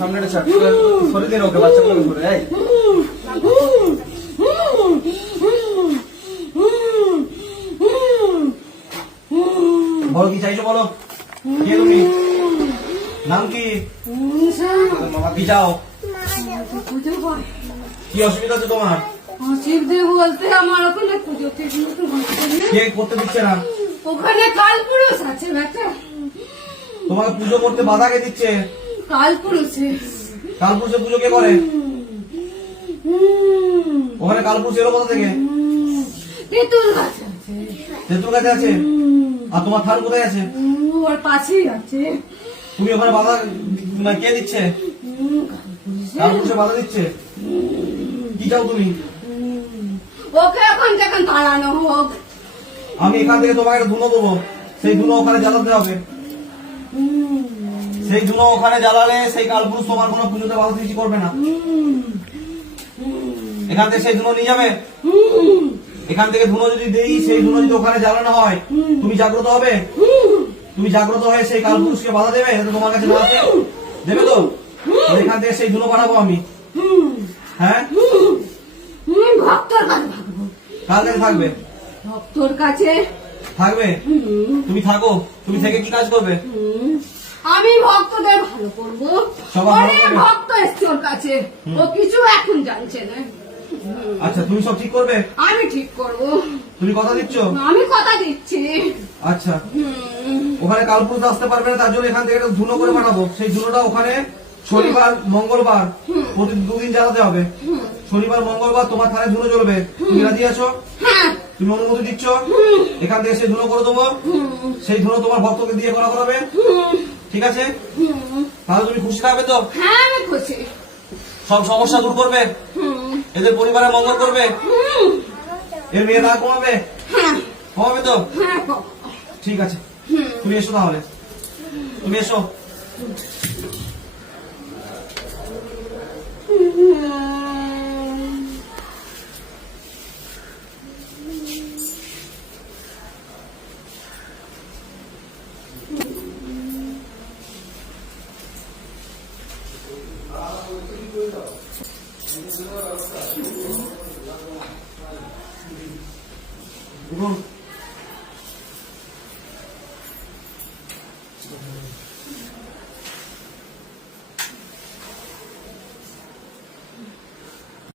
সামনে সরে দিন ওকে, বাচ্চাগুলো সরে। এই বলো কি চাইছো, বলো কে তুমি, নাম কি, কি চাও, কি অসুবিধা আছে তোমার? বলতে আমার ওখানে পুজো কে করতে দিচ্ছে না? ওখানে কালপুরুষ আছে বেটা। তোমাকে পুজো করতে বাধা কে দিচ্ছে? কালপুরুষে। কালপুরুষে পুজো কে করে? ওখানে কালপুরুষ এলো কোথা থেকে? তেঁতুল গাছে আছে। তেঁতুল গাছে আছে? আর তোমার থান কোথায় আছে? ওর পাশেই আছে। তুমি ওখানে বাধা কে দিচ্ছে? কালপুরুষে বাধা দিচ্ছে? কি চাও তুমি? ওকে এখন যখন তাড়ানো হোক। আমি এখান থেকে তোমাকে একটা ধুনো দেবো, সেই ধুনো ওখানে জ্বালাতে হবে। সেই ধুনো ওখানে জ্বালালে সেই কালপুরুষ তোমার কোনো পুজোতে বাধা সৃষ্টি করবে না। এখান থেকে সেই ধুনো নিয়ে যাবে। এখান থেকে ধুনো যদি দেই, সেই ধুনো যদি ওখানে জ্বালানো হয়, তুমি জাগ্রত হবে। তুমি জাগ্রত হয়ে সেই কালপুরুষকে বাধা দেবে, যাতে তোমার কাছে না আসে। দেবে তো? এখান থেকে সেই ধুনো পাঠাবো আমি। হ্যাঁ, ভক্তর কাছে থাকবো। কার কাছে থাকবে? ভক্তর কাছে থাকবে। তুমি থাকো, তুমি থেকে কি কাজ করবে? আমি ভক্তদের ভালো করবো। অনেক ভক্ত এসছে ওর কাছে, ও কিছু এখন জানছে না। আচ্ছা, তুমি সব ঠিক করবে? আমি ঠিক করবো। তুমি কথা দিচ্ছ? আমি কথা দিচ্ছি। আচ্ছা, ওখানে কালপুরুষ আসতে পারবে না, তার জন্য এখান থেকে একটা ধুনো করে পাঠাবো। সেই ধুনোটা ওখানে শনিবার মঙ্গলবার প্রতি 2 দিন জ্বালাতে হবে। শনিবার মঙ্গলবার তোমার থানে ধুনো জ্বলবে। তুমি রাজি আছো? তুমি অনুমতি দিচ্ছ? এখান থেকে সেই ধুনো করে দেবো। সেই ধুনো তোমার ভক্তকে দিয়ে করা করাবে। ঠিক আছে? তাহলে তুমি খুশি থাকবে তো? হ্যাঁ, আমি খুশি। সব সমস্যা দূর করবে, এদের পরিবারের মঙ্গল করবে, এর মেয়ে রাগ কমাবে, কমাবে তো? ঠিক আছে, তুমি এসো তাহলে, তুমি এসো।